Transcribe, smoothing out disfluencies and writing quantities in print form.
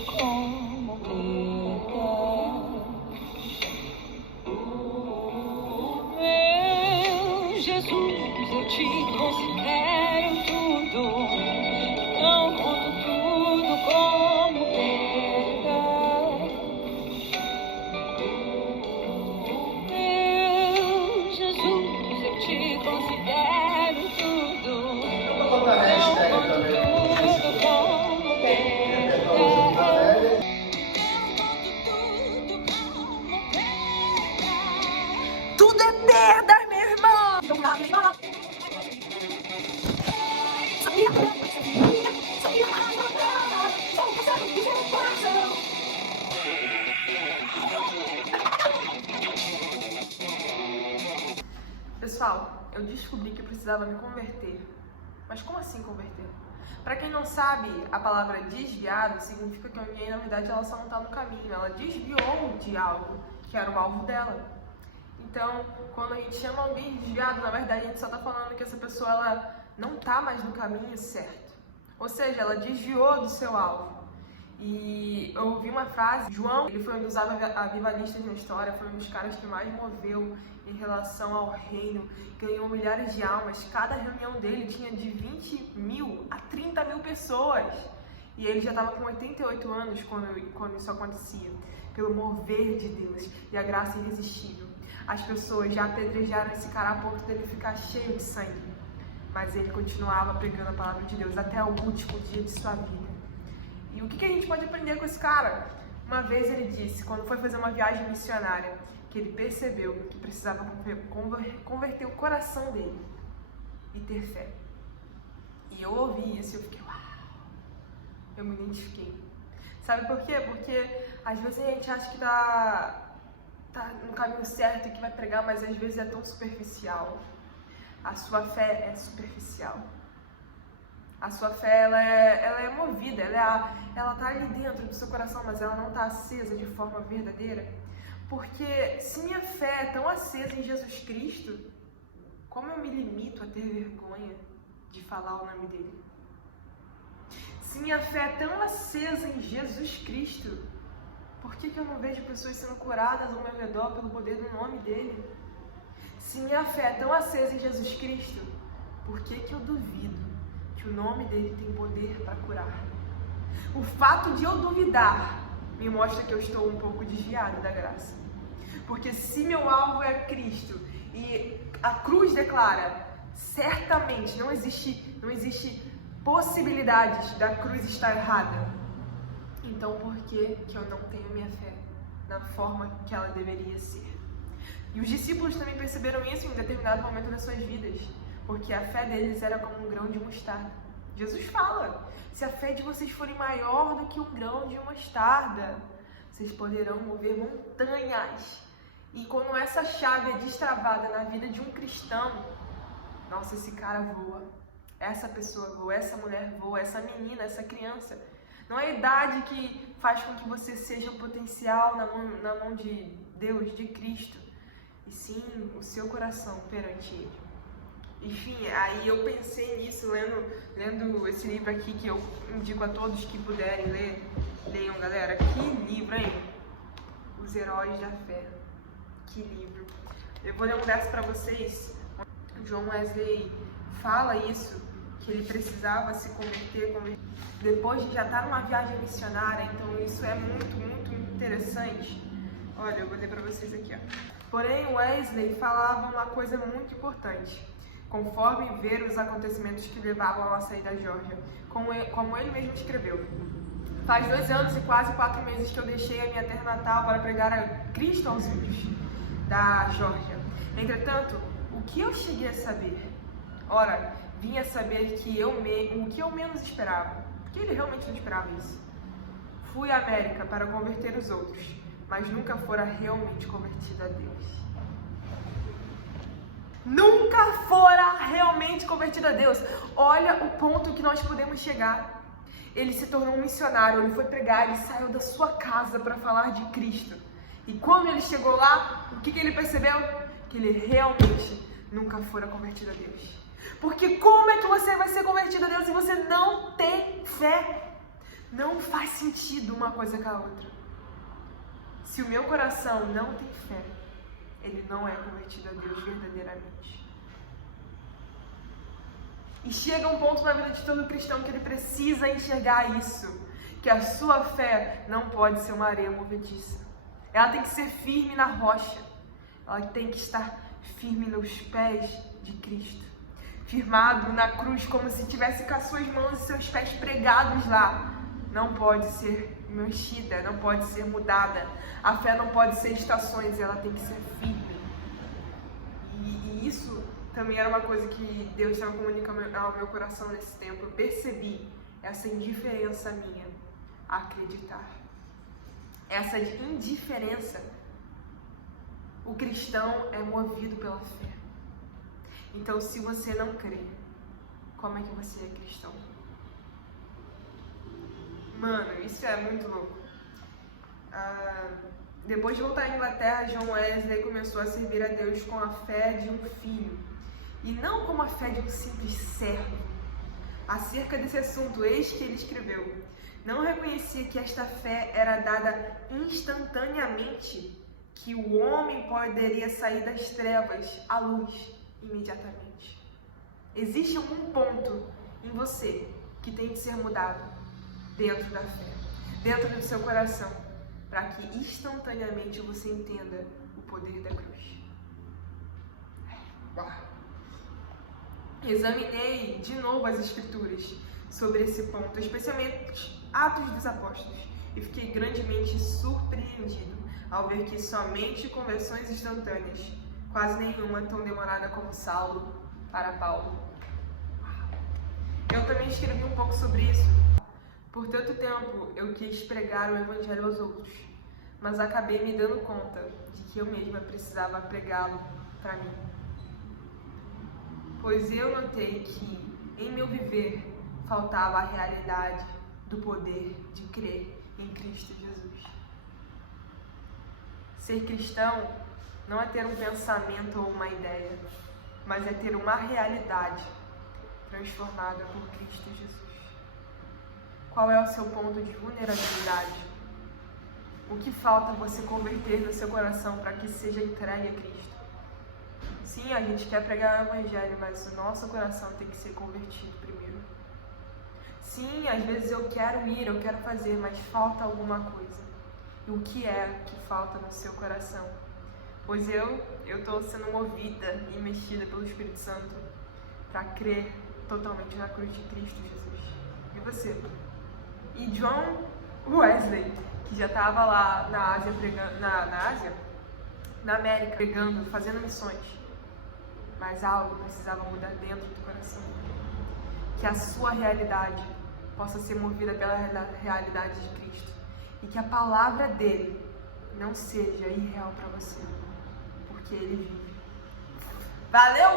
tudo como meu Jesus, eu te considero tudo, não conto tudo como perda. Meu Jesus, eu te considero tudo, não conto tudo como perda. Tudo é perda, meu irmão! Pessoal, eu descobri que eu precisava me converter. Mas como assim converter? Para quem não sabe, a palavra desviado significa que alguém, na verdade, ela só não está no caminho. Ela desviou de algo que era o alvo dela. Então, quando a gente chama alguém desviado, na verdade, a gente só está falando que essa pessoa ela não está mais no caminho certo. Ou seja, ela desviou do seu alvo. E eu ouvi uma frase, João, ele foi um dos avivalistas na história, foi um dos caras que mais moveu em relação ao reino, ganhou milhares de almas. Cada reunião dele tinha de 20 mil a 30 mil pessoas. E ele já estava com 88 anos quando isso acontecia, pelo mover de Deus e a graça irresistível. As pessoas já apedrejaram esse cara a ponto dele ficar cheio de sangue. Mas ele continuava pregando a palavra de Deus até o último dia de sua vida. E o que a gente pode aprender com esse cara? Uma vez ele disse, quando foi fazer uma viagem missionária, que ele percebeu que precisava converter o coração dele e ter fé. E eu ouvi isso e eu fiquei, uau! Eu me identifiquei. Sabe por quê? Porque às vezes a gente acha que tá no caminho certo e que vai pregar, mas às vezes é tão superficial. A sua fé é superficial. A sua fé, ela é movida, ela tá ali dentro do seu coração, mas ela não tá acesa de forma verdadeira. Porque se minha fé é tão acesa em Jesus Cristo, como eu me limito a ter vergonha de falar o nome dele? Se minha fé é tão acesa em Jesus Cristo, por que eu não vejo pessoas sendo curadas ao meu redor pelo poder do nome dele? Se minha fé é tão acesa em Jesus Cristo, por que eu duvido que o nome dele tem poder para curar? O fato de eu duvidar me mostra que eu estou um pouco desviado da graça. Porque se meu alvo é Cristo e a cruz declara, certamente não existe possibilidades da cruz estar errada. Então por que eu não tenho minha fé na forma que ela deveria ser? E os discípulos também perceberam isso em um determinado momento das suas vidas, porque a fé deles era como um grão de mostarda. Jesus fala, se a fé de vocês for maior do que um grão de mostarda, vocês poderão mover montanhas. E quando essa chave é destravada na vida de um cristão, nossa, esse cara voa, essa pessoa voa, essa mulher voa, essa menina, essa criança. Não é a idade que faz com que você seja o potencial na mão de Deus, de Cristo, e sim o seu coração perante Ele. Enfim, aí eu pensei nisso lendo esse livro aqui, que eu indico a todos que puderem ler. Leiam, galera. Que livro, hein? Os Heróis da Fé. Que livro. Eu vou ler um verso para vocês. John Wesley fala isso, que ele precisava se converter depois de já estar numa viagem missionária. Então isso é muito, muito interessante. Olha, eu vou ler para vocês aqui, ó. Porém, Wesley falava uma coisa muito importante. Conforme ver os acontecimentos que levavam a sair da Geórgia, como ele mesmo escreveu. Faz 2 anos e quase 4 meses que eu deixei a minha terra natal para pregar a Cristo aos índios da Geórgia. Entretanto, o que eu cheguei a saber? Ora, vim a saber o que eu menos esperava, porque ele realmente não esperava isso. Fui à América para converter os outros, mas nunca fora realmente convertido a Deus. Nunca fora realmente convertido a Deus. Olha o ponto que nós podemos chegar. Ele se tornou um missionário, ele foi pregar, ele saiu da sua casa para falar de Cristo. E quando ele chegou lá, o que ele percebeu? Que ele realmente nunca fora convertido a Deus. Porque como é que você vai ser convertido a Deus se você não tem fé? Não faz sentido uma coisa com a outra. Se o meu coração não tem fé, ele não é convertido a Deus verdadeiramente. E chega um ponto na vida de todo cristão que ele precisa enxergar isso, que a sua fé não pode ser uma areia movediça. Ela tem que ser firme na rocha. Ela tem que estar firme nos pés de Cristo. Firmado na cruz, como se tivesse com as suas mãos e seus pés pregados lá. Não pode ser mexida, não pode ser mudada. A fé não pode ser estações, ela tem que ser firme. E isso também era uma coisa que Deus estava comunicando ao meu coração nesse tempo. Eu percebi essa indiferença minha a acreditar. Essa indiferença. O cristão é movido pela fé. Então, se você não crê, como é que você é cristão? Mano, isso é muito louco. Depois de voltar à Inglaterra, John Wesley começou a servir a Deus com a fé de um filho. E não como a fé de um simples servo. Acerca desse assunto, eis que ele escreveu: não reconhecia que esta fé era dada instantaneamente, que o homem poderia sair das trevas à luz imediatamente. Existe um ponto em você que tem que ser mudado dentro da fé, dentro do seu coração, para que instantaneamente você entenda o poder da cruz. Examinei de novo as escrituras sobre esse ponto, especialmente Atos dos Apóstolos, e fiquei grandemente surpreendido ao ver que somente conversões instantâneas, quase nenhuma tão demorada como Saulo para Paulo. Eu também escrevi um pouco sobre isso. Por tanto tempo eu quis pregar o evangelho aos outros, mas acabei me dando conta de que eu mesma precisava pregá-lo para mim. Pois eu notei que em meu viver faltava a realidade do poder de crer em Cristo Jesus. Ser cristão não é ter um pensamento ou uma ideia, mas é ter uma realidade transformada por Cristo Jesus. Qual é o seu ponto de vulnerabilidade? O que falta você converter no seu coração para que seja entregue a Cristo? Sim, a gente quer pregar o evangelho, mas o nosso coração tem que ser convertido primeiro. Sim, às vezes eu quero ir, eu quero fazer, mas falta alguma coisa. E o que é que falta no seu coração? Pois eu estou sendo movida e mexida pelo Espírito Santo para crer totalmente na cruz de Cristo Jesus. E você? E John Wesley, que já estava lá na Ásia, na América, pregando, fazendo missões. Mas algo precisava mudar dentro do coração. Que a sua realidade possa ser movida pela realidade de Cristo. E que a palavra dele não seja irreal para você. Porque ele vive. Valeu!